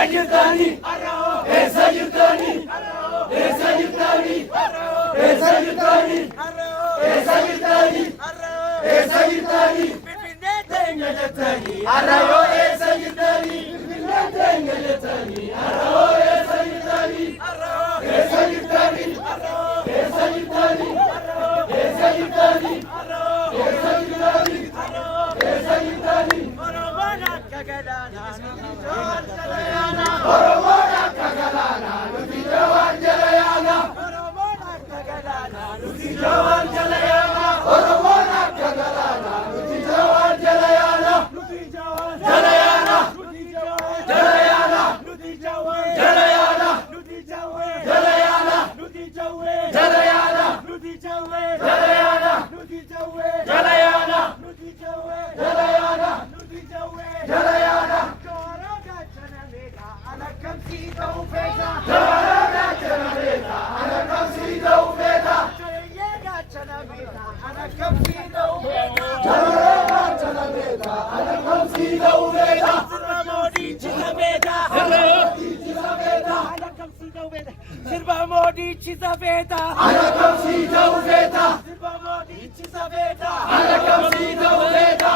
Sayırtani, Sayırtani, Sayırtani, Sayırtani, Sayırtani, Sayırtani, birbirine dengeletani. Arayo Sayırtani, birbirine dengeletani. Arayo Sayırtani, Sayırtani, Sayırtani, Sayırtani, Sayırtani, Sayırtani. Oromona kagalana, Oromona kagalana, Luti Jawan Jalayana. Oromona kagalana, Luti Jawan Jalayana. Oromona kagalana, Luti Jawan Jalayana. Luti Jawan Jalayana, Luti Jawan Jalayana, Luti Jawan Jalayana, Luti Jawan Jalayana, Luti Jawan Jalayana, Luti Jawan Jalayana, Luti Jawan Jalayana, Luti Jawan Jalayana, Luti Jawan Jalayana. Joroga Janaveda, Alakam Sita Ufeta. Joroga Janaveda, Alakam Sita Ufeta. Joroga Janaveda, Alakam Sita Ufeta. Joroga Janaveda, Alakam Sita Ufeta. Sirva Modi Chizaveda, Modi Chizaveda, Alakam Sita Ufeta. Sirva Modi Chizaveda, Alakam Sita Ufeta. Sirva Modi Chizaveda, Alakam Sita Ufeta.